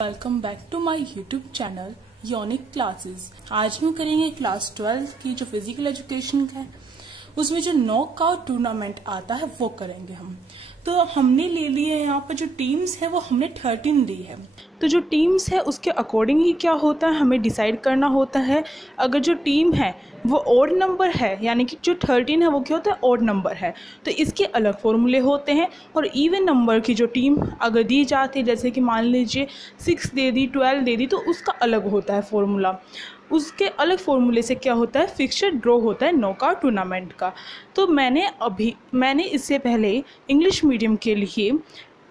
Welcome back to my YouTube channel Unique Classes. आज हम करेंगे क्लास 12 की जो फिजिकल एजुकेशन है उसमें जो नॉकआउट टूर्नामेंट आता है वो करेंगे हम। तो हमने ले लिए यहाँ पर जो टीम्स है वो हमने 13 दी है। तो जो टीम्स है उसके अकॉर्डिंग ही क्या होता है हमें डिसाइड करना होता है। अगर जो टीम है वो ऑड नंबर है यानी कि जो 13 है वो क्या होता है ऑड नंबर है, तो इसके अलग फॉर्मूले होते हैं। और इवन नंबर की जो टीम अगर दी जाती है जैसे कि मान लीजिए 6 दे दी 12 दे दी तो उसका अलग होता है फॉर्मूला। उसके अलग फॉर्मूले से क्या होता है फिक्सर ड्रॉ होता है नॉकआउट टूर्नामेंट का। तो मैंने इससे पहले इंग्लिश मीडियम के लिए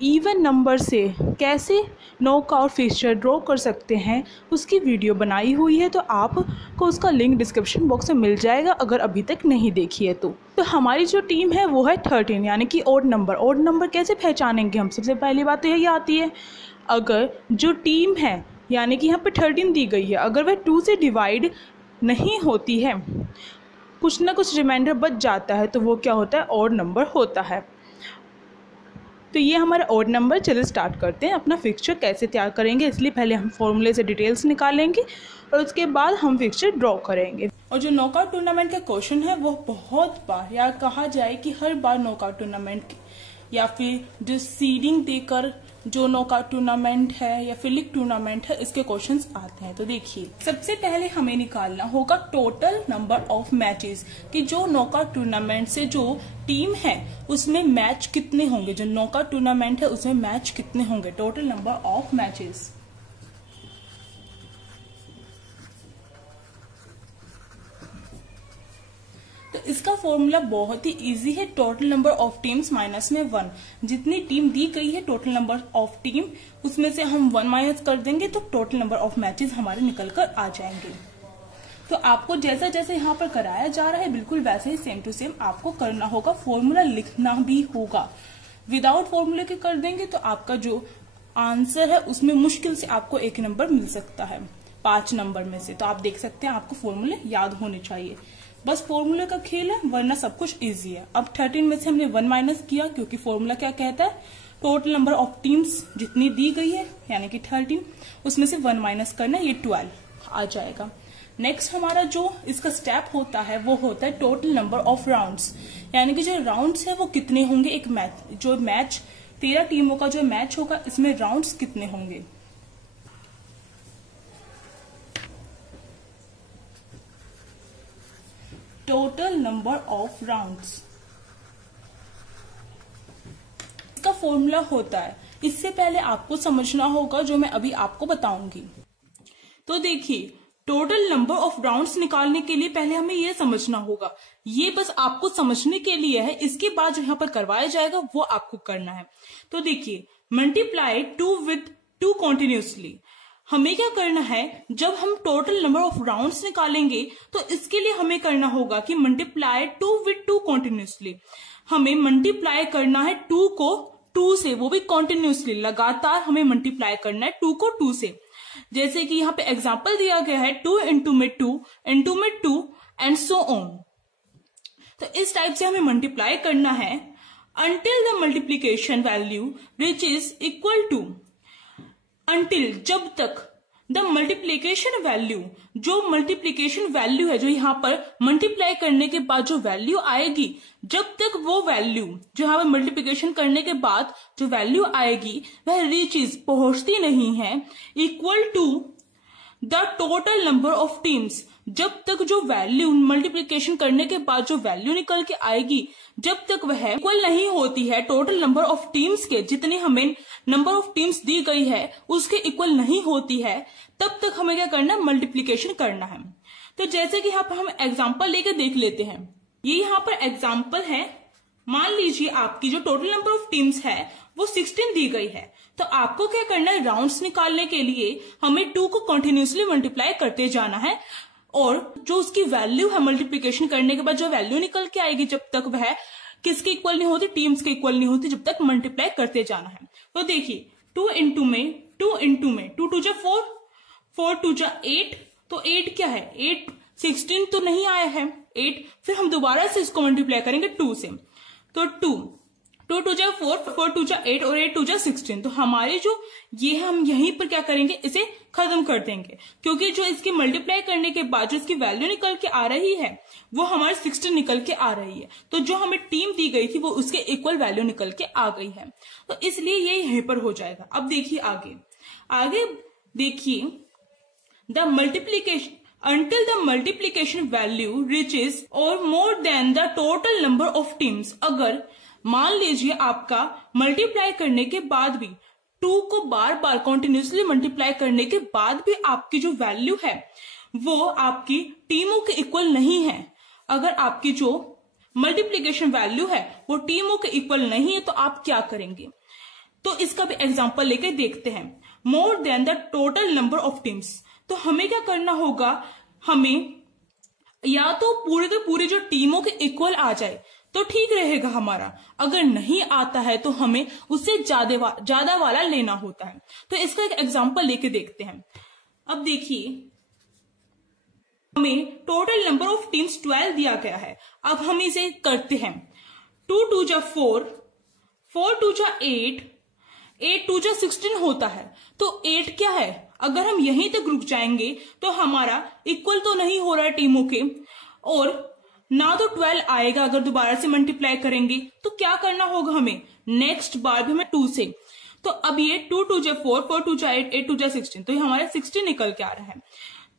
इवन नंबर से कैसे नॉकआउट फिक्सचर ड्रॉ कर सकते हैं उसकी वीडियो बनाई हुई है, तो आपको उसका लिंक डिस्क्रिप्शन बॉक्स में मिल जाएगा अगर अभी तक नहीं देखी है तो हमारी जो टीम है वो है 13 यानी कि ऑड नंबर। ऑड नंबर कैसे पहचानेंगे हम? सबसे पहली बात तो यही आती है, अगर जो टीम है यानी कि यहाँ पे 13 दी गई है अगर वह 2 से डिवाइड नहीं होती है, कुछ ना कुछ रिमाइंडर बच जाता है, तो वो क्या होता है ऑड नंबर होता है। तो ये हमारा ऑड नंबर। चलिए स्टार्ट करते हैं। अपना फिक्सचर कैसे तैयार करेंगे इसलिए पहले हम फॉर्मूले से डिटेल्स निकालेंगे और उसके बाद हम फिक्सचर ड्रॉ करेंगे। और जो नॉकआउट टूर्नामेंट का क्वेश्चन है वो बहुत बार या कहा जाए कि हर बार नॉकआउट टूर्नामेंट या फिर जो सीडिंग देकर जो नॉकआउट टूर्नामेंट है या फिर लीग टूर्नामेंट है इसके क्वेश्चंस आते हैं। तो देखिए सबसे पहले हमें निकालना होगा टोटल नंबर ऑफ मैचेस कि जो नॉकआउट टूर्नामेंट से जो टीम है उसमें मैच कितने होंगे। जो नॉकआउट टूर्नामेंट है उसमें मैच कितने होंगे, टोटल नंबर ऑफ मैचेस। तो इसका फॉर्मूला बहुत ही इजी है, total number of teams minus में 1। जितनी टीम दी गई है टोटल नंबर ऑफ टीम उसमें से हम 1 माइनस कर देंगे तो टोटल नंबर ऑफ मैचेस हमारे निकल कर आ जाएंगे। तो आपको जैसा जैसे यहाँ पर कराया जा रहा है बिल्कुल वैसे ही सेम टू सेम आपको करना होगा। फॉर्मूला लिखना भी होगा, विदाउट फॉर्मूले के कर देंगे तो आपका जो आंसर है उसमें मुश्किल से आपको 1 नंबर मिल सकता है 5 नंबर में से। तो आप देख सकते हैं आपको फॉर्मूले याद होने चाहिए, बस फॉर्मूले का खेल है वरना सब कुछ इजी है। अब 13 में से हमने 1 माइनस किया क्योंकि फॉर्मूला क्या कहता है टोटल नंबर ऑफ टीम्स जितनी दी गई है यानी कि 13 उसमें से 1 माइनस करना, ये 12 आ जाएगा। नेक्स्ट हमारा जो इसका स्टेप होता है वो होता है टोटल नंबर ऑफ राउंड्स यानी कि जो राउंड्स है वो कितने होंगे। एक मैच जो मैच 13 टीमों का जो मैच होगा इसमें राउंड्स कितने होंगे। टोटल नंबर ऑफ राउंड्स इसका फॉर्मूला होता है। इससे पहले आपको समझना होगा जो मैं अभी आपको बताऊंगी। तो देखिए टोटल नंबर ऑफ राउंड्स निकालने के लिए पहले हमें यह समझना होगा, ये बस आपको समझने के लिए है, इसके बाद जो यहाँ पर करवाया जाएगा वो आपको करना है। तो देखिए मल्टीप्लाई 2 विद 2 कॉन्टिन्यूसली। हमें क्या करना है, जब हम टोटल नंबर ऑफ राउंड्स निकालेंगे तो इसके लिए हमें करना होगा कि मल्टीप्लाई 2 विद 2 कॉन्टिन्यूसली। हमें मल्टीप्लाई करना है 2 को 2 से, वो भी कॉन्टिन्यूसली लगातार हमें मल्टीप्लाई करना है 2 को 2 से। जैसे कि यहाँ पे एग्जाम्पल दिया गया है 2 इंटू में 2 इंटू में 2 एंड सो ऑन। तो इस टाइप से हमें मल्टीप्लाई करना है until the multiplication value reaches equal to, until जब तक द मल्टीप्लीकेशन वैल्यू, जो मल्टीप्लीकेशन वैल्यू है जो यहाँ पर मल्टीप्लाई करने के बाद जो वैल्यू आएगी, जब तक वो वैल्यू जो यहाँ पर मल्टीप्लीकेशन करने के बाद जो वैल्यू आएगी वह रीचेज पहुंचती नहीं है equal to the total number of teams. जब तक जो वैल्यू मल्टीप्लीकेशन करने के बाद जो वैल्यू निकल के आएगी जब तक वह इक्वल नहीं होती है टोटल नंबर ऑफ टीम्स के, जितनी हमें नंबर ऑफ टीम्स दी गई है उसके इक्वल नहीं होती है, तब तक हमें क्या करना है मल्टीप्लीकेशन करना है। तो जैसे कि यहाँ पर हम एग्जाम्पल लेके देख लेते हैं, ये यहाँ पर एग्जाम्पल है। मान लीजिए आपकी जो टोटल नंबर ऑफ टीम्स है वो 16 दी गई है, तो आपको क्या करना है राउंड्स निकालने के लिए हमें 2 को कंटिन्यूसली मल्टीप्लाई करते जाना है और जो उसकी वैल्यू है मल्टीप्लीकेशन करने के बाद जो वैल्यू निकल के आएगी जब तक वह किसके इक्वल नहीं होती, टीम्स के इक्वल नहीं होती, जब तक मल्टीप्लाई करते जाना है। तो देखिए 2 इंटू में 2 टू जा 4, 4 टू जा 8, तो 8 क्या है 8, 16 तो नहीं आया है 8, फिर हम दोबारा से इसको मल्टीप्लाई करेंगे 2 से, तो 2 2 2 जा 4, 4 2 जा 8 और 8 2 जा 16। तो हमारे जो ये हम यहीं पर क्या करेंगे, इसे खत्म कर देंगे, क्योंकि जो इसकी मल्टीप्लाई करने के बाद जो इसकी वैल्यू निकल के आ रही है वो हमारी 16 निकल के आ रही है। तो जो हमें टीम दी गई थी वो उसके इक्वल वैल्यू निकल के आ गई है, तो इसलिए ये यहीं पर हो जाएगा। अब देखिए आगे देखिए, the multiplication until the multiplication value reaches or more than the total number of teams। अगर मान लीजिए आपका मल्टीप्लाई करने के बाद भी 2 को बार बार कॉन्टिन्यूसली मल्टीप्लाई करने के बाद भी आपकी जो वैल्यू है वो आपकी टीमों के इक्वल नहीं है, अगर आपकी जो मल्टीप्लीकेशन वैल्यू है वो टीमों के इक्वल नहीं है, तो आप क्या करेंगे? तो इसका भी एग्जांपल लेके देखते हैं। More than the total number of teams, तो हमें क्या करना होगा, हमें या तो पूरे के पूरे जो टीमों के इक्वल आ जाए तो ठीक रहेगा हमारा, अगर नहीं आता है तो हमें उससे ज्यादा वाला लेना होता है। तो इसका एक एग्जांपल लेके देखते हैं। अब देखिए, हमें टोटल नंबर ऑफ टीम्स 12 दिया गया है। अब हम इसे करते हैं। 2 2 जा 4, 4 2 जा 8, 8 2 जा 16 होता है। तो 8 क्या है, अगर हम यहीं तक रुक जाएंगे तो हमारा इक्वल तो नहीं हो रहा है टीमों के, और ना तो 12 आएगा अगर दोबारा से मल्टीप्लाई करेंगे। तो क्या करना होगा हमें, नेक्स्ट बार भी हमें 2 से। तो अब ये 2 2 जा 4, 4 2 जा 8, 8 2 जा 16, तो ये हमारा 16 निकल के आ रहा है।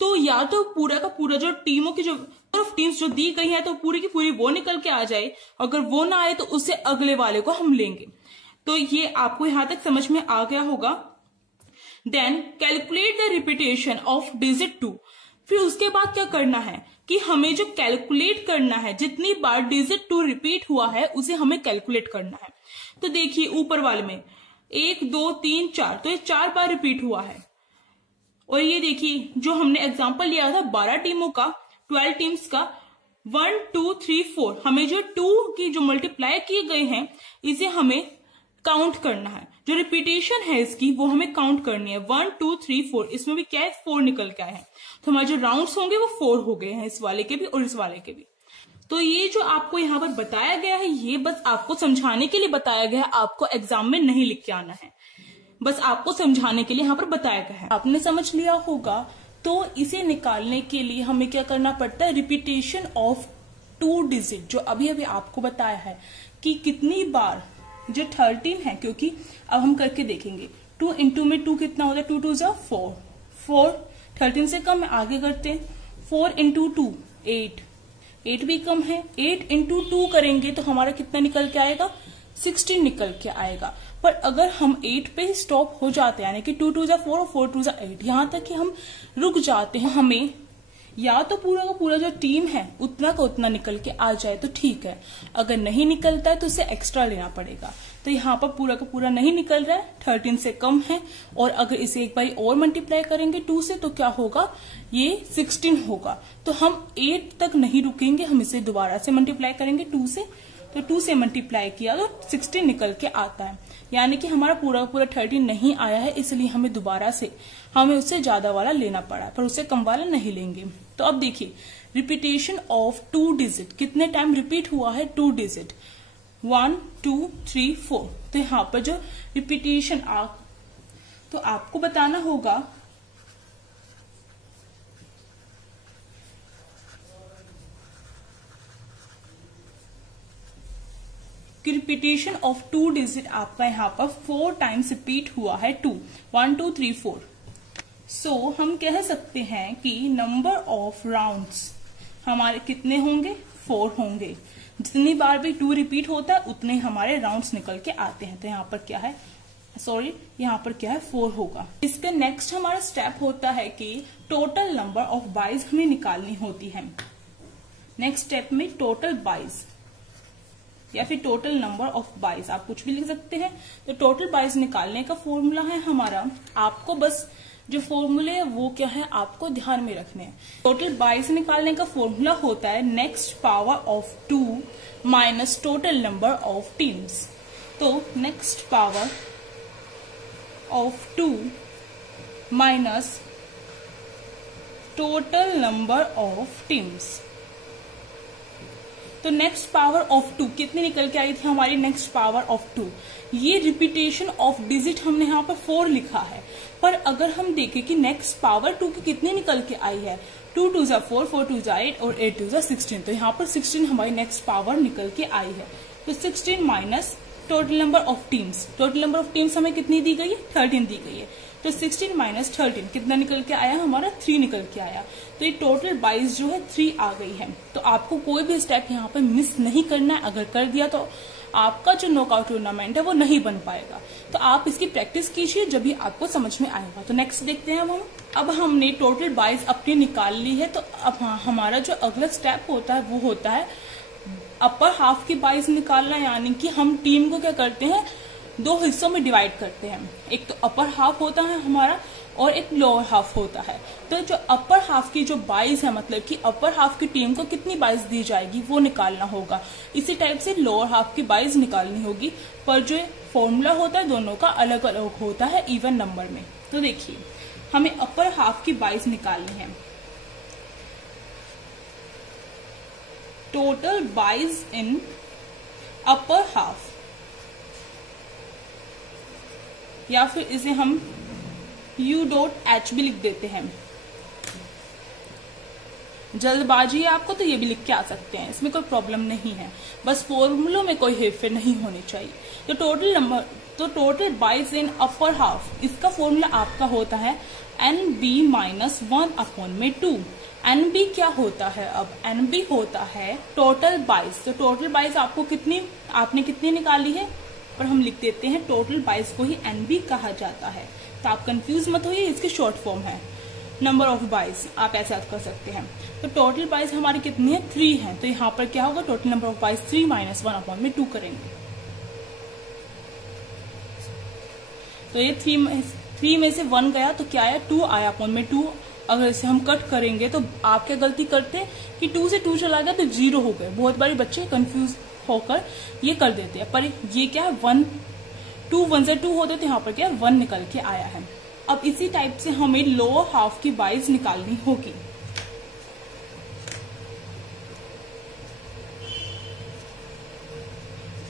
तो या तो पूरा का पूरा जो टीमों की जो टीम्स जो दी गई है तो पूरी की पूरी वो निकल के आ जाए, अगर वो ना आए तो उससे अगले वाले को हम लेंगे। तो ये आपको यहां तक समझ में आ गया होगा। Then calculate the repetition of digit 2। फिर उसके बाद क्या करना है कि हमें जो कैलकुलेट करना है, जितनी बार डिजिट 2 रिपीट हुआ है उसे हमें कैलकुलेट करना है। तो देखिए ऊपर वाले में 1 2 3 4, तो ये 4 बार रिपीट हुआ है। और ये देखिए जो हमने एग्जांपल लिया था 12 टीमों का, 12 टीम्स का, 1 2 3 4, हमें जो 2 की जो मल्टीप्लाई किए गए हैं इसे हमें काउंट करना है। जो रिपीटेशन है इसकी वो हमें काउंट करनी है। 1 2 3 4, इसमें भी क्या है, 4 निकल के आए हैं। तो हमारे जो राउंड्स होंगे वो 4 हो गए हैं, इस वाले के भी और इस वाले के भी। तो ये जो आपको यहाँ पर बताया गया है ये बस आपको समझाने के लिए बताया गया है, आपको एग्जाम में नहीं लिख के आना है, बस आपको समझाने के लिए यहाँ पर बताया गया है। आपने समझ लिया होगा। तो इसे निकालने के लिए हमें क्या करना पड़ता है, रिपीटेशन ऑफ 2 डिजिट, जो अभी अभी आपको बताया है कि कितनी बार, जो 13 है, क्योंकि अब हम करके देखेंगे 2 इंटू में 2 कितना होता है, 2 2 जा 4, 4 13 से कम है, आगे करते हैं। 4 इंटू 2 8, 8 भी कम है, 8 इंटू 2 करेंगे तो हमारा कितना निकल के आएगा, 16 निकल के आएगा। पर अगर हम 8 पे ही स्टॉप हो जाते हैं, यानी कि 2 2 जा 4 और 4 2 जा 8, यहां तक कि हम रुक जाते हैं, हमें या तो पूरा का पूरा जो टीम है उतना का उतना निकल के आ जाए तो ठीक है, अगर नहीं निकलता है तो उसे एक्स्ट्रा लेना पड़ेगा। तो यहाँ पर पूरा का पूरा नहीं निकल रहा है, 13 से कम है, और अगर इसे एक बार और मल्टीप्लाई करेंगे 2 से तो क्या होगा, ये 16 होगा। तो हम 8 तक नहीं रुकेंगे, हम इसे दोबारा से मल्टीप्लाई करेंगे 2 से। तो 2 से मल्टीप्लाई किया तो 16 निकल के आता है, यानी कि हमारा पूरा पूरा 13 नहीं आया है, इसलिए हमें दोबारा से हमें उससे ज्यादा वाला लेना पड़ा, पर उससे कम वाला नहीं लेंगे। तो अब देखिए रिपीटेशन ऑफ 2 डिजिट, कितने टाइम रिपीट हुआ है 2 डिजिट, 1 2 3 4। तो यहाँ पर जो रिपीटेशन तो आपको बताना होगा कि रिपीटेशन ऑफ 2 डिजिट आपका यहाँ पर 4 टाइम्स रिपीट हुआ है, 2 1 2 3 4। सो हम कह सकते हैं कि नंबर ऑफ राउंड्स हमारे कितने होंगे, 4 होंगे। जितनी बार भी 2 रिपीट होता है उतने हमारे राउंड्स निकल के आते हैं। तो यहाँ पर क्या है, सॉरी यहाँ पर क्या है, 4 होगा। इसका नेक्स्ट हमारा स्टेप होता है कि टोटल नंबर ऑफ बाइज हमें निकालनी होती है। नेक्स्ट स्टेप में टोटल बाइज या फिर टोटल नंबर ऑफ बाइज, आप कुछ भी लिख सकते हैं। तो टोटल बाइज निकालने का फॉर्मूला है हमारा, आपको बस जो फॉर्मूले है वो क्या है आपको ध्यान में रखने हैं। टोटल बाइज निकालने का फॉर्मूला होता है next power of 2 minus total number of teams. तो next power of 2 minus total number of teams. तो नेक्स्ट पावर ऑफ 2 कितनी निकल के आई थी हमारी नेक्स्ट पावर ऑफ 2। ये रिपीटेशन ऑफ डिजिट हमने यहाँ पर 4 लिखा है, पर अगर हम देखें कि नेक्स्ट पावर 2 की कितनी निकल के आई है, 2 2 जा 4, 4 2 जा 8 और 8 2 जा 16, तो यहाँ पर 16 हमारी नेक्स्ट पावर निकल के आई है। तो 16 minus total number of teams, total number of teams हमें कितनी दी गई है, 13 दी गई है। तो 16 माइनस 13 कितना निकल के आया हमारा, 3 निकल के आया। तो ये टोटल 22 जो है 3 आ गई है। तो आपको कोई भी स्टेप यहाँ पे मिस नहीं करना है, अगर कर दिया तो आपका जो नॉकआउट टूर्नामेंट है वो नहीं बन पाएगा। तो आप इसकी प्रैक्टिस कीजिए, जब भी आपको समझ में आएगा। तो नेक्स्ट देखते हैं अब हमने टोटल 22 अपनी निकाल ली है। तो अब हमारा जो अगला स्टेप होता है वो होता है अपर हाफ की 22 निकालना, यानी कि हम टीम को क्या करते हैं, 2 हिस्सों में डिवाइड करते हैं। एक तो अपर हाफ होता है हमारा और एक लोअर हाफ होता है। तो जो अपर हाफ की जो 22 है, मतलब कि अपर हाफ की टीम को कितनी 22 दी जाएगी वो निकालना होगा। इसी टाइप से लोअर हाफ की 22 निकालनी होगी, पर जो फॉर्मूला होता है दोनों का अलग अलग होता है इवन नंबर में। तो देखिए हमें अपर हाफ की 22 निकालनी है। टोटल 22 इन अपर हाफ, या फिर इसे हम U.H भी लिख देते हैं। जल्दबाजी है आपको तो ये भी लिख के आ सकते हैं, इसमें कोई प्रॉब्लम नहीं है, बस फॉर्मूलों में कोई हेरफेर नहीं होनी चाहिए। तो टोटल 22 इन अपर हाफ, इसका फॉर्मूला आपका होता है NB माइनस 1/2। NB क्या होता है, अब NB होता है टोटल 22। तो टोटल 22 आपने कितनी निकाली है, पर हम लिख देते हैं टोटल 22 को ही NB कहा जाता है। तो आप कंफ्यूज मत होइए, इसकी शॉर्ट फॉर्म है नंबर ऑफ 22, आप ऐसे याद कर सकते हैं। तो टोटल 22 हमारी कितनी है, 3 है। तो यहाँ पर क्या होगा, टोटल नंबर ऑफ 22 3 माइनस 1/2 करेंगे। तो ये 3 में से 1 गया तो क्या आया, 2 आया (2). अगर इसे हम कट करेंगे तो आप क्या गलती करते हैं कि 2 से 2 चला गया तो 0 हो गए। बहुत बारी बच्चे कंफ्यूज होकर ये कर देते हैं, पर ये क्या है 1, 2 1 से 2 होते, तो यहाँ पर क्या 1 निकल के आया है। अब इसी टाइप से हमें लोअर हाफ की 22 निकालनी होगी।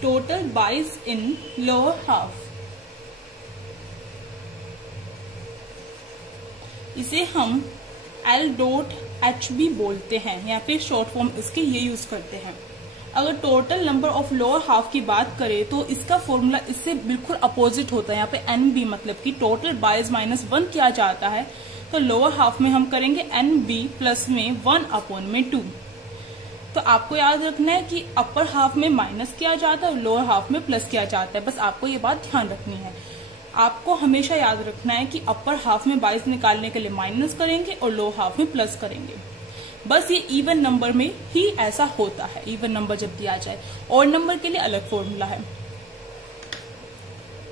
टोटल 22 इन लोअर हाफ, इसे हम L.H भी बोलते हैं, या फिर शॉर्ट फॉर्म इसके ये यूज करते हैं। अगर total number of lower half की बात करें तो इसका फॉर्मूला इससे बिल्कुल अपोजिट होता है। यहाँ पे NB मतलब कि टोटल 22 माइनस 1 किया जाता है, तो लोअर हाफ में हम करेंगे NB प्लस में 1/2। तो आपको याद रखना है कि अपर हाफ में माइनस किया जाता है और लोअर हाफ में प्लस किया जाता है, बस आपको ये बात ध्यान रखनी है। आपको हमेशा याद रखना है कि अपर हाफ में 22 निकालने के लिए माइनस करेंगे और लोअर हाफ में प्लस करेंगे। बस ये इवन नंबर में ही ऐसा होता है, इवन नंबर जब दिया जाए। और नंबर के लिए अलग फॉर्मूला है।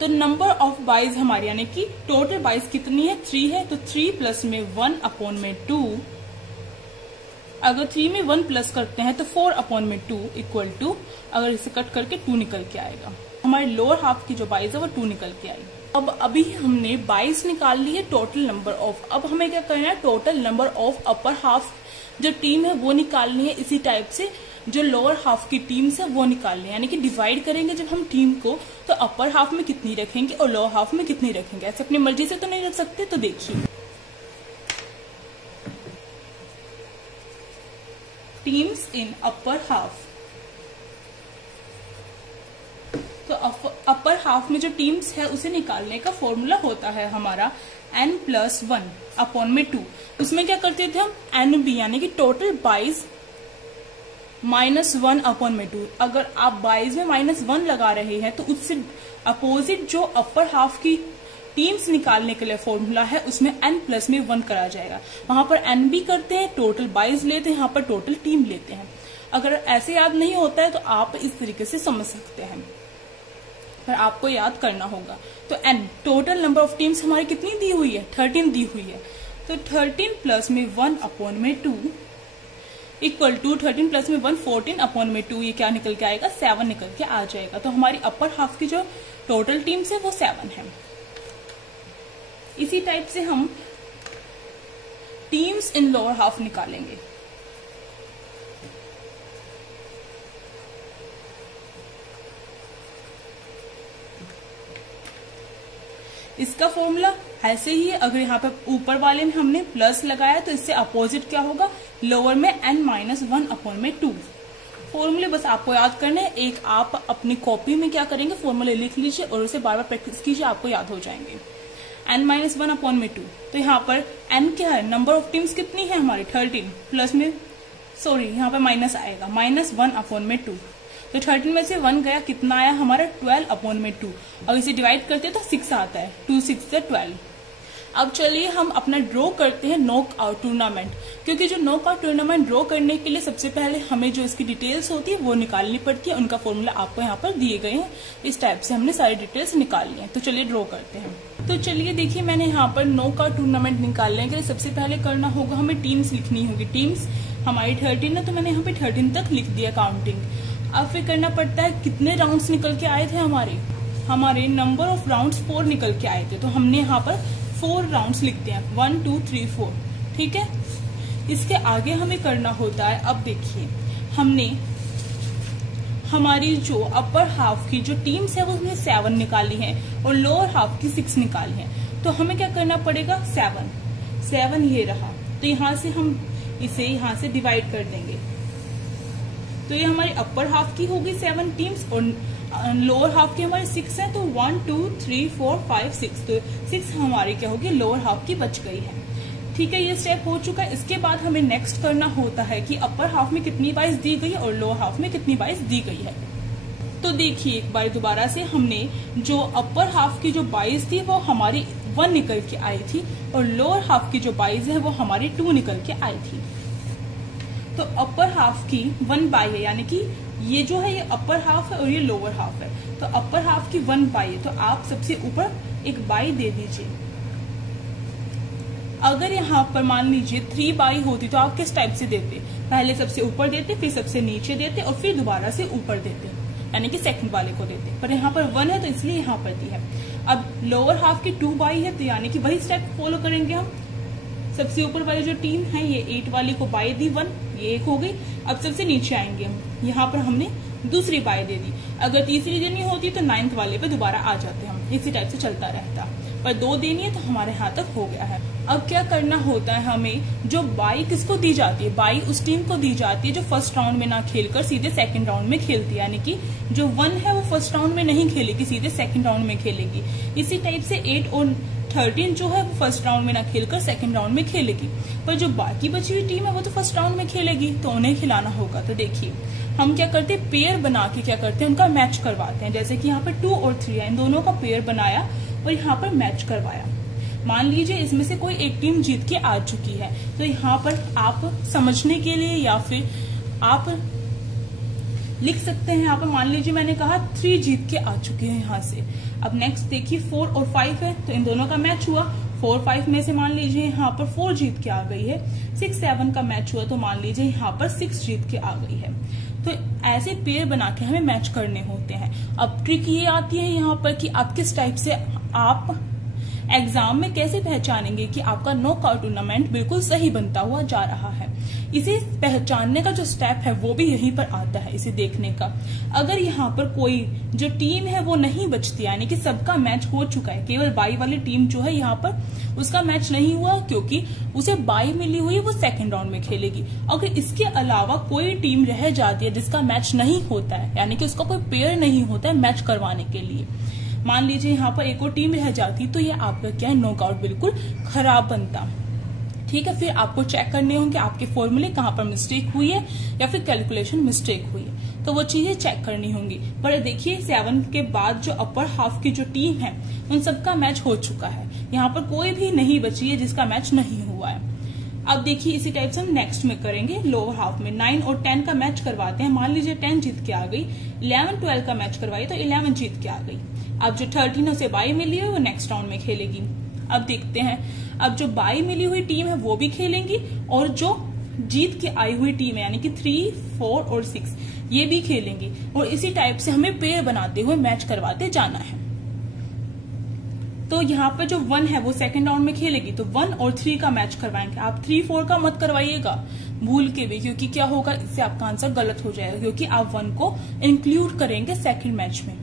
तो नंबर ऑफ 22 हमारी, यानी कि टोटल 22 कितनी है, 3 है। तो 3 प्लस में 1/2, अगर 3 में 1 प्लस करते हैं तो 4/2 इक्वल टू, अगर इसे कट करके 2 निकल के आएगा। हमारे लोअर हाफ की जो 22 है वो 2 निकल के आई। अब अभी हमने 22 निकाल ली है टोटल नंबर ऑफ। अब हमें क्या करना है, total number of upper half जो टीम है वो निकालनी है। इसी टाइप से जो लोअर हाफ की टीम्स है वो निकालनी है, यानी कि डिवाइड करेंगे जब हम टीम को, तो अपर हाफ में कितनी रखेंगे और लोअर हाफ में कितनी रखेंगे। ऐसे अपनी मर्जी से तो नहीं रख सकते। तो देखिए टीम्स इन अपर हाफ, तो अपर हाफ में जो टीम्स है उसे निकालने का फॉर्मूला होता है हमारा N+1/2। उसमें क्या करते थे हम, NB यानी कि टोटल 22 माइनस 1/2। अगर आप 22 में -1 लगा रहे हैं तो उससे अपोजिट जो अपर हाफ की टीम्स निकालने के लिए फॉर्मूला है उसमें N+1 करा जाएगा। वहां पर NB करते हैं, टोटल 22 लेते हैं, यहाँ पर टोटल टीम लेते हैं। अगर ऐसे याद नहीं होता है तो आप इस तरीके से समझ सकते हैं, पर आपको याद करना होगा। तो N total number of teams हमारी कितनी दी हुई है, 13 दी हुई है। तो 13 प्लस में 1/2 इक्वल टू 13 प्लस में 1 14/2, ये क्या निकल के आएगा, 7 निकल के आ जाएगा। तो हमारी अपर हाफ की जो टोटल टीम्स है वो 7 है। इसी टाइप से हम टीम्स इन लोअर हाफ निकालेंगे। इसका फॉर्मूला ऐसे ही है, अगर यहाँ पे ऊपर वाले में हमने प्लस लगाया तो इससे अपोजिट क्या होगा, लोअर में n-1/2। फॉर्मूले बस आपको याद करने हैं। एक आप अपनी कॉपी में क्या करेंगे, फॉर्मूले लिख लीजिए और उसे बार बार प्रैक्टिस कीजिए, आपको याद हो जाएंगे। n-1/2। तो यहाँ पर n क्या है, नंबर ऑफ टीम्स कितनी है हमारी 13, प्लस में सॉरी यहाँ पे माइनस आएगा, -1/2। तो 13 में से 1 गया, कितना आया हमारा 12/2। अब इसे डिवाइड करते हैं तो 6 आता है, 2 6 12। अब चलिए हम अपना ड्रॉ करते हैं नॉक आउट टूर्नामेंट, क्योंकि जो नॉक आउट टूर्नामेंट ड्रॉ करने के लिए सबसे पहले हमें जो इसकी डिटेल्स होती है वो निकालनी पड़ती है। उनका फॉर्मूला आपको यहाँ पर दिए गए हैं, इस टाइप से हमने सारी डिटेल्स निकाल ली है। तो चलिए ड्रॉ करते हैं। तो चलिए देखिए, मैंने यहाँ पर नॉक आउट टूर्नामेंट निकालने के लिए सबसे पहले करना होगा, हमें टीम्स लिखनी होगी। टीम्स हमारी 13 है, तो मैंने यहाँ पे 13 तक लिख दिया काउंटिंग। अब फिर करना पड़ता है कितने राउंड्स निकल के आए थे हमारे नंबर ऑफ राउंड्स 4 निकल के आए थे, तो हमने यहाँ पर 4 राउंड्स लिख दिया, 1 2 3 4। ठीक है, इसके आगे हमें करना होता है, अब देखिए हमने हमारी जो अपर हाफ की जो टीम्स है वो उसने 7 निकाली है और लोअर हाफ की 6 निकाली है। तो हमें क्या करना पड़ेगा, 7 ये रहा, तो यहाँ से हम इसे यहाँ से डिवाइड कर देंगे। तो ये हमारी अपर हाफ की होगी 7 टीम्स और लोअर हाफ की हमारी 6 है, तो 1 2 3 4 5 6, तो 6 हमारी क्या होगी, लोअर हाफ की बच गई है। ठीक है, ये स्टेप हो चुका है। इसके बाद हमें नेक्स्ट करना होता है कि अपर हाफ में कितनी बाइस दी गई है और लोअर हाफ में कितनी बाइस दी गई है। तो देखिए एक बार दोबारा से, हमने जो अपर हाफ की जो बाइस थी वो हमारी 1 निकल के आई थी और लोअर हाफ की जो बाइस है वो हमारी 2 निकल के आई थी। तो अपर हाफ की 1 बाई है, यानी कि ये जो है ये अपर हाफ है और ये लोअर हाफ है, तो अपर हाफ की 1 बाई है, तो आप सबसे ऊपर एक बाई दे दीजिए। अगर यहाँ पर मान लीजिए 3 बाई होती तो आप किस टाइप से देते, पहले सबसे ऊपर देते, फिर सबसे नीचे देते और फिर दोबारा से ऊपर देते, यानी कि सेकंड वाले को देते, पर यहाँ पर 1 है तो इसलिए यहाँ पर दी है। अब लोअर हाफ की 2 बाई है, तो यानी कि वही स्टेप फॉलो करेंगे हम। सबसे ऊपर वाली जो टीम है ये 8 वाली को बाई दी 1, ये 1 हो गई। अब सबसे नीचे आएंगे हम, यहाँ पर हमने दूसरी बाई दे दी। अगर तीसरी देनी होती तो 9th वाले पे दोबारा आ जाते हम, इसी टाइप से चलता रहता, पर 2 देनी है तो हमारे हाथ तक हो गया है। अब क्या करना होता है, हमें जो बाई किसको दी जाती है, बाई उस टीम को दी जाती है जो फर्स्ट राउंड में ना खेलकर सीधे सेकंड राउंड में खेलती है, यानी कि जो 1 है वो फर्स्ट राउंड में नहीं खेलेगी, सीधे सेकंड राउंड में खेलेगी। इसी टाइप से 8 और 13 जो है वो फर्स्ट राउंड में ना खेलकर सेकंड राउंड में खेलेगी, पर जो बाकी बची हुई टीम है वो तो फर्स्ट राउंड में खेलेगी, तो उन्हें खिलाना होगा। तो देखिए हम क्या करते हैं, पेयर बना के क्या करते हैं, उनका मैच करवाते हैं। जैसे कि यहाँ पर 2 और 3 है, इन दोनों का पेयर बनाया और यहाँ पर मैच करवाया। मान लीजिए इसमें से कोई एक टीम जीत के आ चुकी है, तो यहाँ पर आप समझने के लिए या फिर आप लिख सकते हैं, यहाँ पर मान लीजिए मैंने कहा 3 जीत के आ चुके हैं यहाँ से। अब नेक्स्ट देखिए 4 और 5 है, तो इन दोनों का मैच हुआ। 4 5 में से मान लीजिए यहाँ पर 4 जीत के आ गई है। 6 7 का मैच हुआ, तो मान लीजिए यहाँ पर 6 जीत के आ गई है। तो ऐसे पेयर बना के हमें मैच करने होते हैं। अब ट्रिक ये आती है यहाँ पर कि आप किस टाइप से आप एग्जाम में कैसे पहचानेंगे कि आपका नॉकआउट टूर्नामेंट बिल्कुल सही बनता हुआ जा रहा है। इसे पहचानने का जो स्टेप है वो भी यहीं पर आता है, इसे देखने का। अगर यहाँ पर कोई जो टीम है वो नहीं बचती, यानी कि सबका मैच हो चुका है, केवल बाई वाली टीम जो है यहाँ पर उसका मैच नहीं हुआ क्योंकि उसे बाई मिली हुई है, वो सेकंड राउंड में खेलेगी। अगर इसके अलावा कोई टीम रह जाती है जिसका मैच नहीं होता है, यानी कि उसका कोई पेयर नहीं होता है मैच करवाने के लिए, मान लीजिए यहाँ पर एक और टीम रह जाती, तो ये आपका क्या है, नॉकआउट बिल्कुल खराब बनता। ठीक है, फिर आपको चेक करने होंगे आपके फॉर्मूले कहाँ पर मिस्टेक हुई है या फिर कैलकुलेशन मिस्टेक हुई है, तो वो चीजें चेक करनी होंगी। पर देखिए 7 के बाद जो अपर हाफ की जो टीम है उन सबका मैच हो चुका है, यहाँ पर कोई भी नहीं बची है जिसका मैच नहीं हुआ है। अब देखिए इसी टाइप से हम नेक्स्ट में करेंगे, लोअर हाफ में 9 और 10 का मैच करवाते हैं। मान लीजिए 10 जीत के आ गई, 11 12 का मैच करवाई तो 11 जीत के आ गई। अब जो 13 उसे बाई मिली है वो नेक्स्ट राउंड में खेलेगी। अब देखते हैं, अब जो बाई मिली हुई टीम है वो भी खेलेंगी और जो जीत के आई हुई टीम है यानी कि 3 4 और 6 ये भी खेलेंगी, और इसी टाइप से हमें पेयर बनाते हुए मैच करवाते जाना है। तो यहाँ पे जो 1 है वो सेकंड राउंड में खेलेगी, तो 1 और 3 का मैच करवाएंगे। आप 3 4 का मत करवाइएगा भूल के भी, क्योंकि क्या होगा, इससे आपका आंसर गलत हो जाएगा, क्योंकि आप 1 को इंक्लूड करेंगे सेकंड मैच में।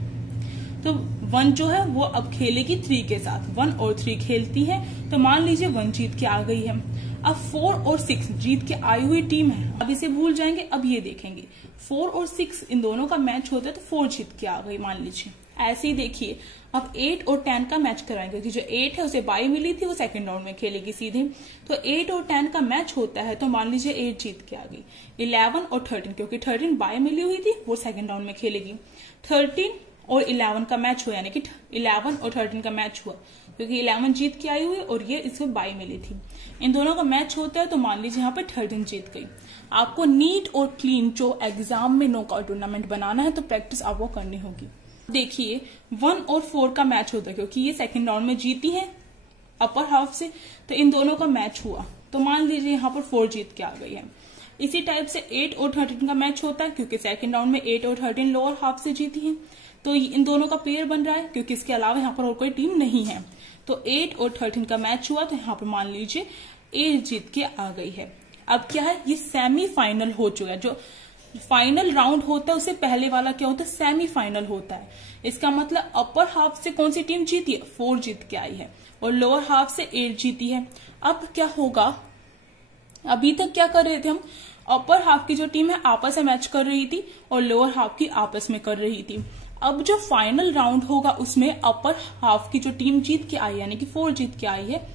तो 1 जो है वो अब खेलेगी 3 के साथ, 1 और 3 खेलती है, तो मान लीजिए 1 जीत के आ गई है। अब 4 और 6 जीत के आई हुई टीम है, अब इसे भूल जाएंगे, अब ये देखेंगे 4 और 6 इन दोनों का मैच होता है तो 4 जीत के आ गई मान लीजिए। ऐसे ही देखिए अब 8 और 10 का मैच कराएंगे, क्योंकि जो 8 है उसे बाई मिली थी, वो सेकंड राउंड में खेलेगी सीधे, तो 8 और 10 का मैच होता है तो मान लीजिए 8 जीत के आ गई। 11 और 13, क्योंकि 13 बाय मिली हुई थी, वो सेकंड राउंड में खेलेगी। 13 और 11 का मैच हुआ, यानी कि 11 और 13 का मैच हुआ, क्योंकि 11 जीत के आई हुई और ये इसमें बाई मिली थी, इन दोनों का मैच होता है तो मान लीजिए यहाँ पे 13 जीत गई। आपको नीट और क्लीन जो एग्जाम में नॉकआउट टूर्नामेंट बनाना है तो प्रैक्टिस आपको करनी होगी। देखिए 1 और 4 का मैच होता है, क्योंकि ये सेकंड राउंड में जीती है अपर हाफ से, तो इन दोनों का मैच हुआ, तो मान लीजिए यहाँ पर 4 जीत के आ गई है। इसी टाइप से 8 और 13 का मैच होता है, क्योंकि सेकंड राउंड में 8 और 13 लोअर हाफ से जीती है, तो इन दोनों का पेयर बन रहा है, क्योंकि इसके अलावा यहाँ पर और कोई टीम नहीं है। तो 8 और 13 का मैच हुआ, तो यहाँ पर मान लीजिए 8 जीत के आ गई है। अब क्या है, ये सेमीफाइनल हो चुका है। जो फाइनल राउंड होता है उससे पहले वाला क्या होता है, सेमीफाइनल होता है। इसका मतलब अपर हाफ से कौन सी टीम जीती है, 4 जीत के आई है, और लोअर हाफ से 8 जीती है। अब क्या होगा, अभी तक क्या कर रहे थे हम, अपर हाफ की जो टीम है आपस में मैच कर रही थी और लोअर हाफ की आपस में कर रही थी। अब जो फाइनल राउंड होगा उसमें अपर हाफ की जो टीम जीत के आई, यानी कि 4 जीत के आई है,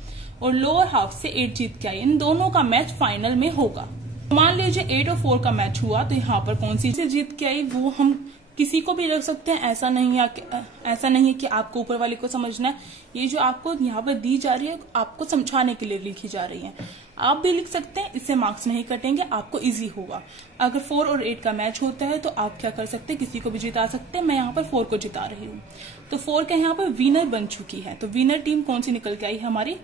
और लोअर हाफ से 8 जीत के आई, इन दोनों का मैच फाइनल में होगा। मान लीजिए 8 और 4 का मैच हुआ, तो यहाँ पर कौन सी से जीत के आई वो हम किसी को भी रख सकते हैं, ऐसा नहीं है कि आपको ऊपर वाले को समझना है। ये जो आपको यहाँ पर दी जा रही है आपको समझाने के लिए लिखी जा रही है, आप भी लिख सकते हैं, इससे मार्क्स नहीं कटेंगे, आपको इजी होगा। अगर 4 और 8 का मैच होता है तो आप क्या कर सकते हैं, किसी को भी जिता सकते हैं। मैं यहाँ पर 4 को जिता रही हूँ, तो 4 का यहाँ पर विनर बन चुकी है। तो विनर टीम कौन सी निकल के आई है, हमारी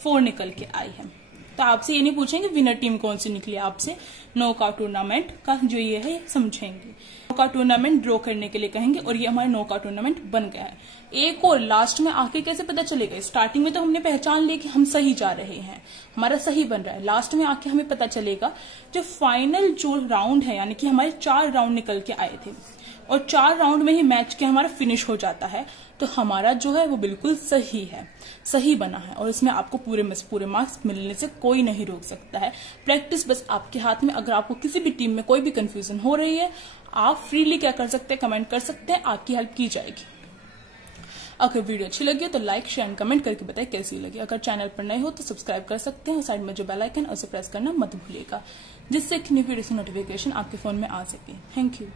4 निकल के आई है। तो आपसे ये नहीं पूछेंगे विनर टीम कौन सी निकली, आपसे नॉकआउट टूर्नामेंट का जो ये है समझेंगे। नॉकआउट टूर्नामेंट ड्रॉ करने के लिए कहेंगे, और ये हमारा नॉकआउट टूर्नामेंट बन गया है। एक और लास्ट में आके कैसे पता चलेगा, स्टार्टिंग में तो हमने पहचान लिया कि हम सही जा रहे हैं, हमारा सही बन रहा है, लास्ट में आके हमें पता चलेगा जो फाइनल जो राउंड है, यानी कि हमारे 4 राउंड निकल के आए थे और 4 राउंड में ही मैच के हमारा फिनिश हो जाता है, तो हमारा जो है वो बिल्कुल सही है, सही बना है, और इसमें आपको पूरे मार्क्स मिलने से कोई नहीं रोक सकता है। प्रैक्टिस बस आपके हाथ में। अगर आपको किसी भी टीम में कोई भी कंफ्यूजन हो रही है, आप फ्रीली क्या कर सकते हैं, कमेंट कर सकते हैं, आपकी हेल्प की जाएगी। अगर वीडियो अच्छी लगी तो लाइक शेयर एंड कमेंट करके बताएं कैसी लगी। अगर चैनल पर नए हो तो सब्सक्राइब कर सकते हैं, और साइड में जो बेल आइकन है उसे प्रेस करना मत भूलिएगा, जिससे कि न्यू वीडियो की नोटिफिकेशन आपके फोन में आ सके। Thank you.